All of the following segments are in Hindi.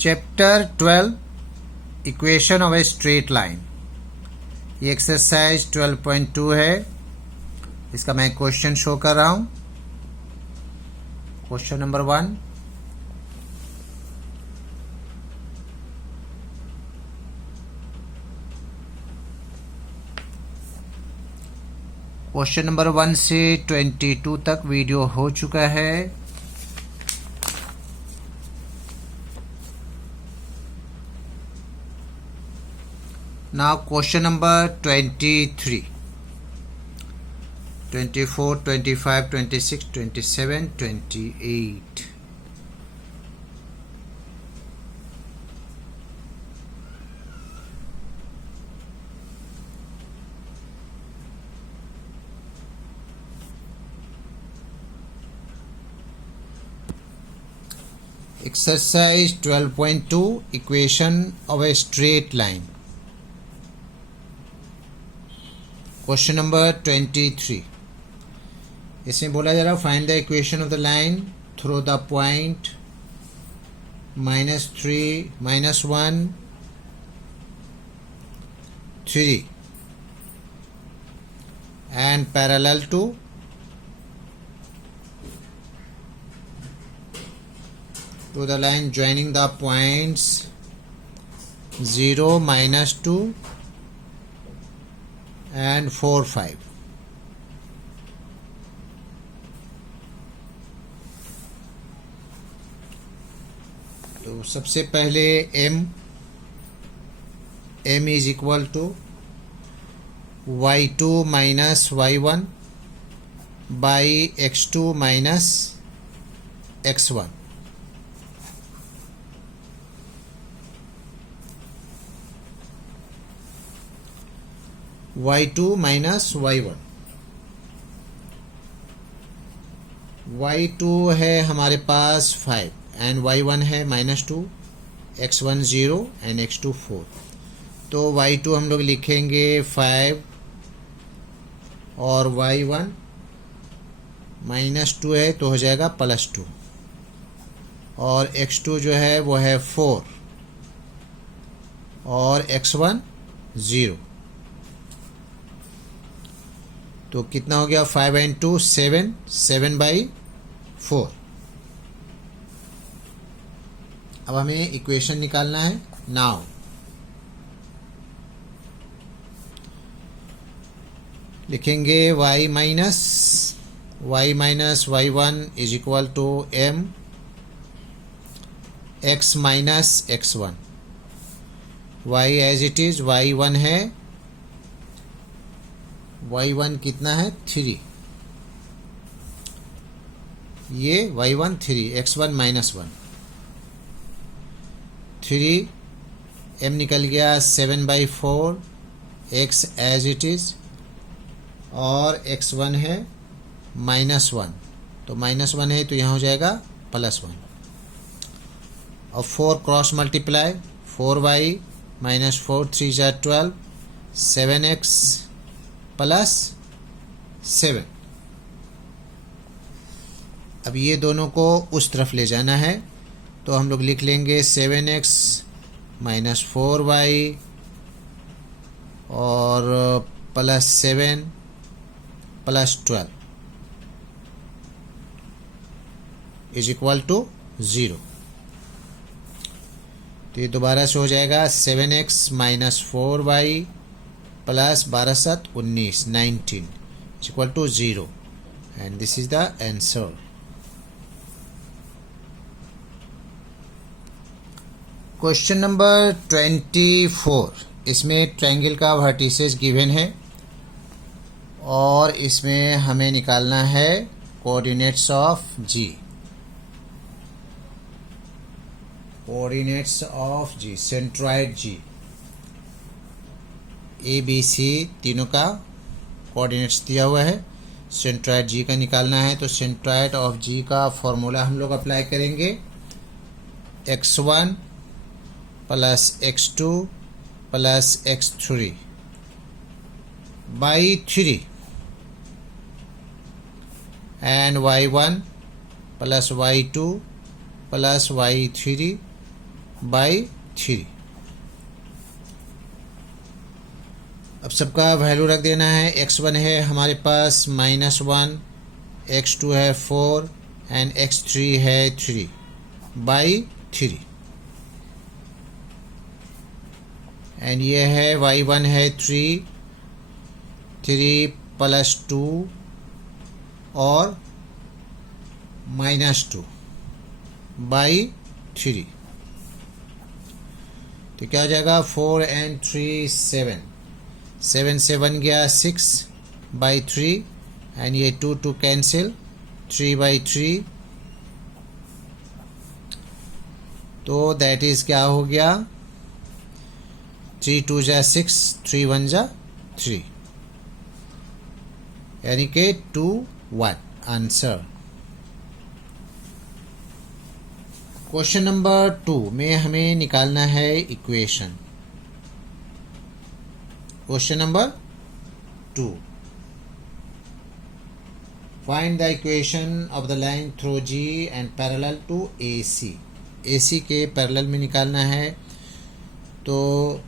Chapter 12 equation of a straight line. ये एक्सरसाइज 12.2 है। इसका मैं क्वेश्चन शो कर रहा हूं। क्वेश्चन नंबर 1, क्वेश्चन नंबर 1 से 22 तक वीडियो हो चुका है। Now question number 23, 24, 25, 26, 27, 28. Exercise 12.2 equation of a straight line. Question number 23, इसमें बोला जा रहा है find the equation of the line through the point -3, -1, 3 and parallel to the line joining the points 0, -2 and 4, 5. तो सबसे पहले m is equal to y2 minus y1 by x2 minus x1। y2 minus y1, y2 है हमारे पास 5 एंड y1 है -2, x1 0 एंड x2 4। तो y2 हम लोग लिखेंगे 5 और y1 -2 है तो हो जाएगा +2 और x2 जो है वो है 4 और x1 0। तो कितना हो गया 5 and 2 7, 7/4। अब हमें इक्वेशन निकालना है। नाउ लिखेंगे y minus y1 is equal to m x minus x1। y as it is y1 है, y1 कितना है 3, ये y1 3, x1 -1, 3 m निकल गया 7/4, x एज इट इज और x1 है -1, तो -1 है तो यहाँ हो जाएगा +1 और 4 क्रॉस मल्टीप्लाई 4y -4 3 = 12, 7x +7। अब ये दोनों को उस तरफ ले जाना है तो हम लोग लिख लेंगे 7x -4y और +7 +12 इज इक्वल टू 0। तो ये दोबारा से हो जाएगा 7x -4y plus 12 7 19 19 equal to 0 and this is the answer. Question number 24, इसमें ट्रायंगल का वर्टिसेस गिवन है और इसमें हमें निकालना है coordinates of G। Coordinates of G, centroid G, ABC तीनों का कोऑर्डिनेट्स दिया हुआ है। सेंट्रॉइड G का निकालना है तो सेंट्रॉइड ऑफ G का फॉर्मूला हम लोग अप्लाई करेंगे x1 plus x2 plus x3 by 3 and y1 plus y2 plus y3 by 3। अब सबका वैल्यू रख देना है। x1 है हमारे पास -1, x2 है 4 एंड x3 है 3 बाई 3 एंड ये है y1 है 3 प्लस 2 और -2 बाई 3। तो क्या हो जाएगा 4 एंड 3 7, 7 से बन गया 6 बाई 3 एंड ये 2 2 कैंसिल 3 बाई 3। तो दैट इज क्या हो गया 3 2 जा 6, 3 1 जा 3 यानी कि 2 1 आंसर। क्वेश्चन नंबर 2 में हमें निकालना है equation. Question number 2, find the equation of the line through G and parallel to AC। AC के पैरेलल में निकालना है। तो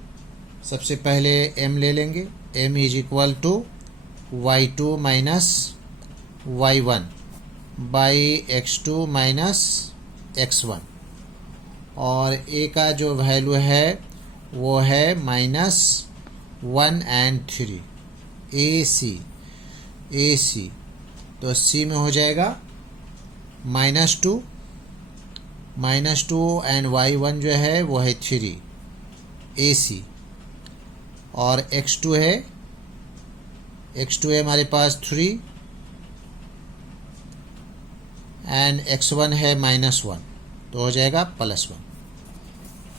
सबसे पहले M ले लेंगे। M is equal to y2 minus y1 by x2 minus x1 और A का जो वैल्यू है वो है -1 एंड 3 AC। तो C में हो जाएगा -2 एंड y1 जो है वो है 3 AC और x2 है हमारे पास 3 एंड x1 है -1 तो हो जाएगा +1।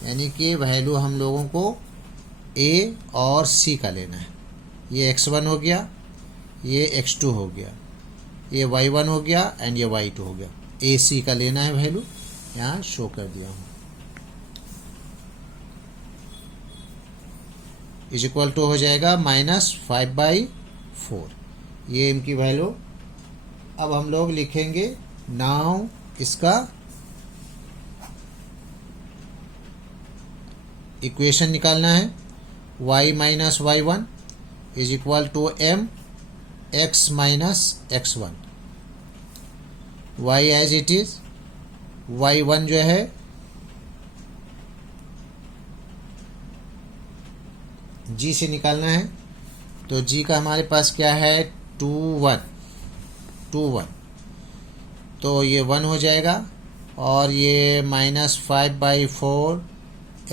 यानी कि वैल्यू हम लोगों को A और C का लेना है। ये x1 हो गया, ये x2 हो गया, ये y1 हो गया एंड ये y2 हो गया। AC का लेना है वैल्यू, यहाँ शो कर दिया हूँ। इज इक्वल टू हो जाएगा -5/4 ये m की वैल्यू। अब हम लोग लिखेंगे नाउ इसका इक्वेशन निकालना है। y minus y1 is equal to m x minus x1। y as it is, y1 जो है g से निकालना है। तो g का हमारे पास क्या है 2 1, तो ये 1 हो जाएगा और ये -5/4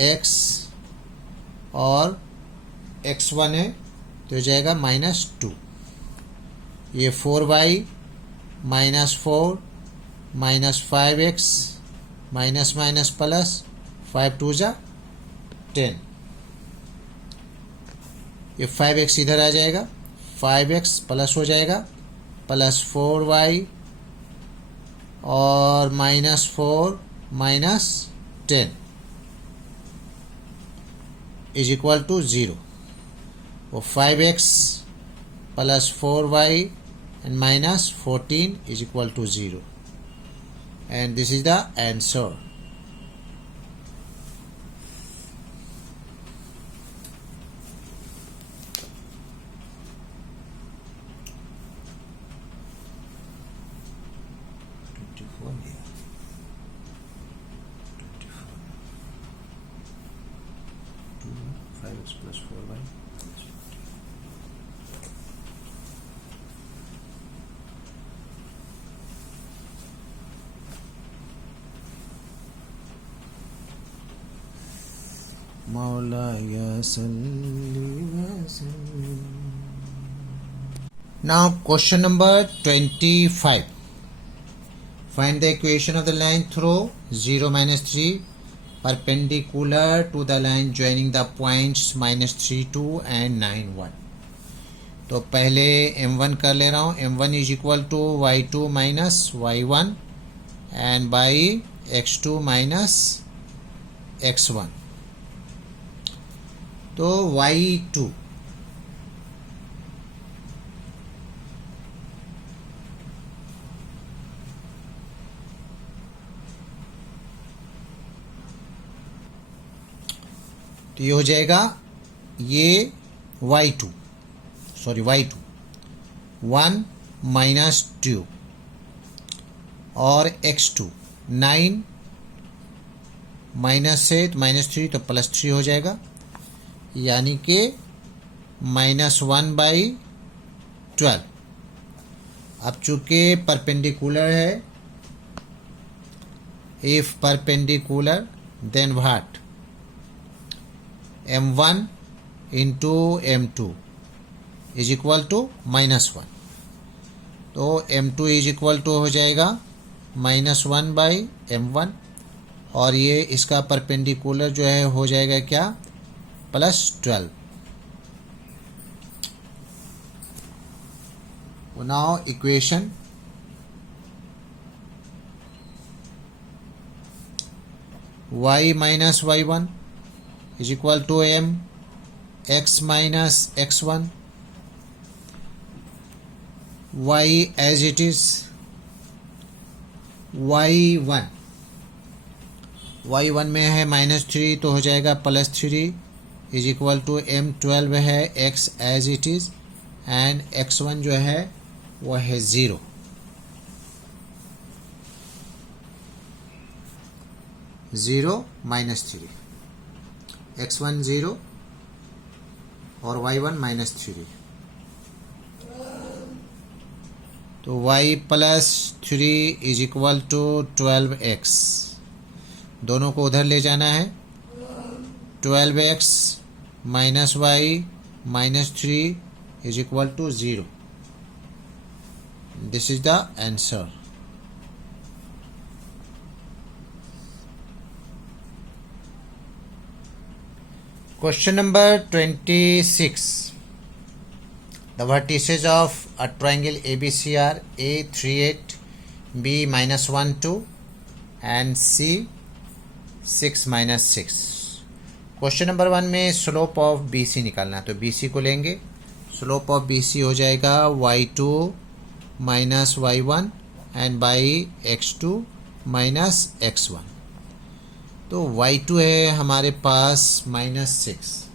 x और x1 है तो हो जाएगा -2। ये 4y -4 -5x minus minus plus 5 2 जा 10। ये 5x इधर आ जाएगा, 5x प्लस हो जाएगा प्लस 4y और -4 -10 इज इक्वल टू 0। वो 5x plus 4y and -14 is equal to 0 and this is the answer। Now question number 25. Find the equation of the line through 0 -3 perpendicular to the line joining the points -3 2 and 9 1। तो पहले m1 कर ले रहा हूँ। m1 is equal to y2 minus y1 and by x2 minus x1। तो y2 तो ये हो जाएगा ये y2 1 माइनस 2 और x2 9 माइनस से -3 तो +3 हो जाएगा, यानी कि -1/12। अब चूंकि परपेंडिकुलर है, if perpendicular then what, m1 into m2 is equal to -1। तो m2 इज इक्वल टू हो जाएगा -1/m1 और ये इसका परपेंडिकुलर जो है हो जाएगा क्या, +12। Now equation y minus y1 is equal to m x minus x1, y as it is y1 में है -3 तो हो जाएगा +3 इज इक्वल टू m12 है x as it is and x1 जो है वो है 0। -3 x1 0 और y1 -3, तो y + 3 is equal to 12x। दोनों को उधर ले जाना है, 12x minus y -3 is equal to 0। This is the answer. Question number 26. The vertices of a triangle ABC are A 3 8, B -1 2 and C 6 -6. Question number 1 में स्लोप ऑफ BC निकालना है, तो BC को लेंगे। स्लोप ऑफ BC हो जाएगा y2 minus y1 and by x2 minus x1। तो y2 है हमारे पास -6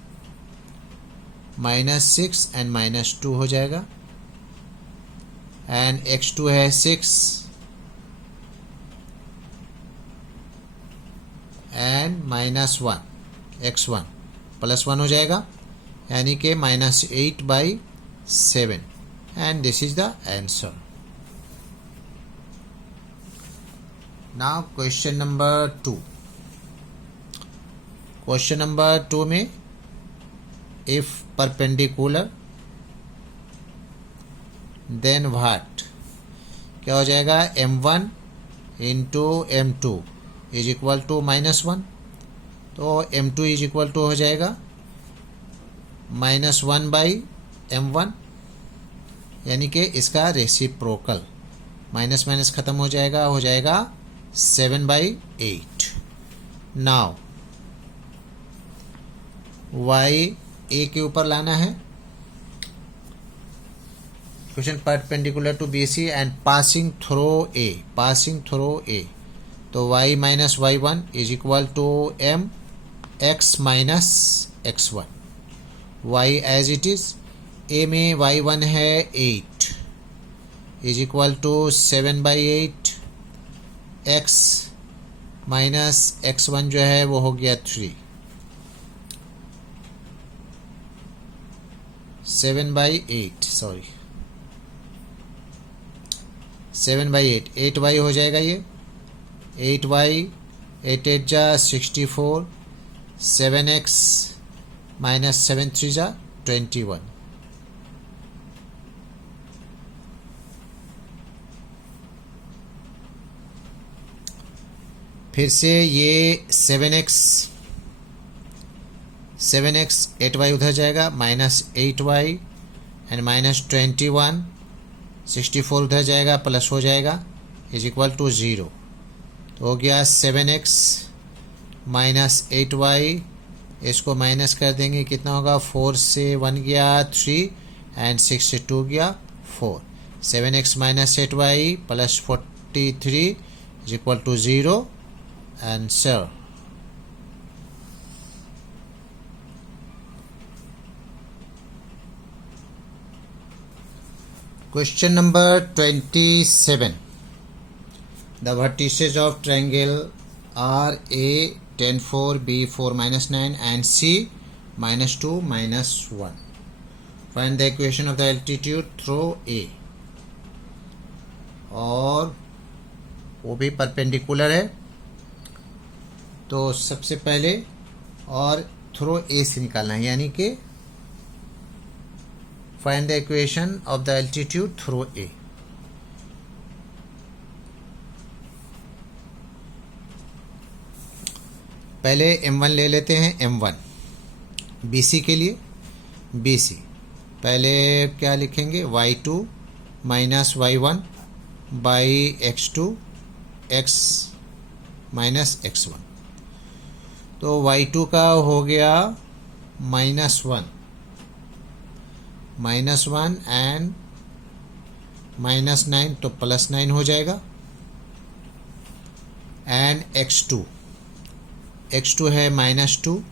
एंड -2 हो जाएगा, एंड x2 है 6 एंड -1 x1 +1 हो जाएगा, यानी कि -8/7 and this is the answer. Now question number 2। Question number 2 में इफ परपेंडिकुलर देन व्हाट, क्या हो जाएगा, m1 into m2 is equal to -1, तो m2 इज इक्वल टू हो जाएगा -1/m1, यानी कि इसका रेसिप्रोकल, माइनस माइनस ख़त्म हो जाएगा 7/8। नाउ y a के ऊपर लाना है, question perpendicular to BC and passing through a, तो y minus y1 is equal to m x minus x1, y as it is, a में y1 है 8 is equal to 7/8, x minus x1 जो है वो हो गया 3, 7/8 8y हो जाएगा, ये 8y 8 8 जा 64, 7x माइनस 7 3 जा 21। फिर से ये 7x 8y उधर जाएगा, -8y एंड -21, 64 उधर जाएगा, प्लस हो जाएगा, इज इक्वल टू 0। तो हो गया 7x माइनस 8y, इसको माइनस कर देंगे, कितना होगा, 4 से 1 गया 3 एंड 6 से 2 गया 4, 7x minus 8y plus 43 is equal to 0। Answer. Question number 27. The vertices of triangle are A 10 4, B 4 minus 9 and C minus 2 minus 1. Find the equation of the altitude through A. और वो भी परपेंडिकुलर है, तो सबसे पहले और थ्रो ए से निकालना है, यानी कि find the equation of the altitude through a. पहले m1 ले लेते हैं. m1 bc के लिए. bc पहले क्या लिखेंगे, y2 minus y1 by x2 x minus x1. तो y2 का हो गया -1 एंड -9, तो +9 हो जाएगा. एंड x2 है -2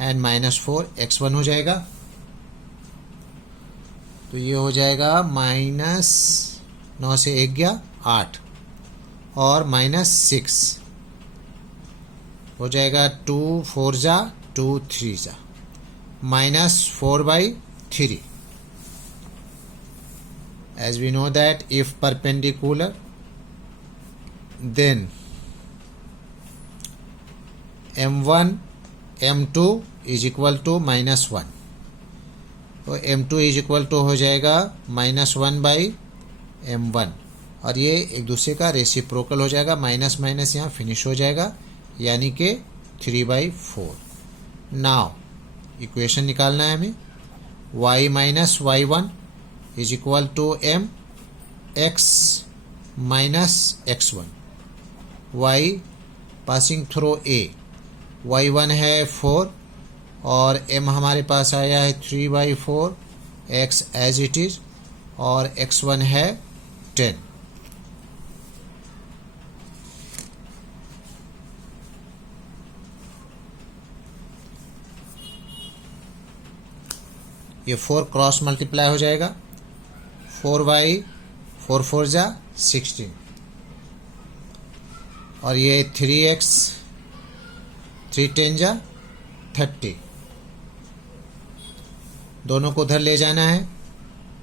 एंड -4 x1 हो जाएगा. तो ये हो जाएगा -9 से 1 गया 8 और -6 हो जाएगा. 2 4 जा 2 3 जा -4/3. As we know that if perpendicular, then m1 m2 is equal to -1. तो m2 इज इक्वल टू हो जाएगा -1/m1 और ये एक दूसरे का रेसिप्रोकल हो जाएगा. माइनस माइनस यहाँ फिनिश हो जाएगा, यानी कि 3/4. नाउ इक्वेशन निकालना है हमें. y minus y1 is equal to m x minus x1. y passing through a, y1 है 4 और m हमारे पास आया है 3/4, x एज इट इज, और x1 है 10. ये 4 क्रॉस मल्टीप्लाई हो जाएगा. 4 4 जा 16 और ये 3x 3 10 जा 30. दोनों को उधर ले जाना है.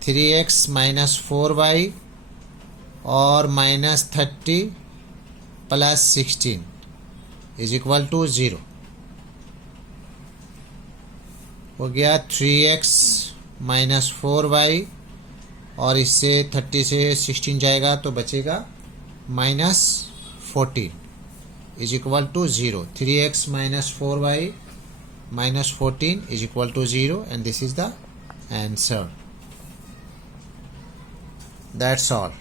3x माइनस 4y और -30 प्लस 16 इज इक्वल टू 0 हो गया. 3x माइनस 4y और इससे 30 से 16 जाएगा तो बचेगा -14 is equal to 0. 3x minus 4y minus 14 is equal to 0, and this is the answer. That's all.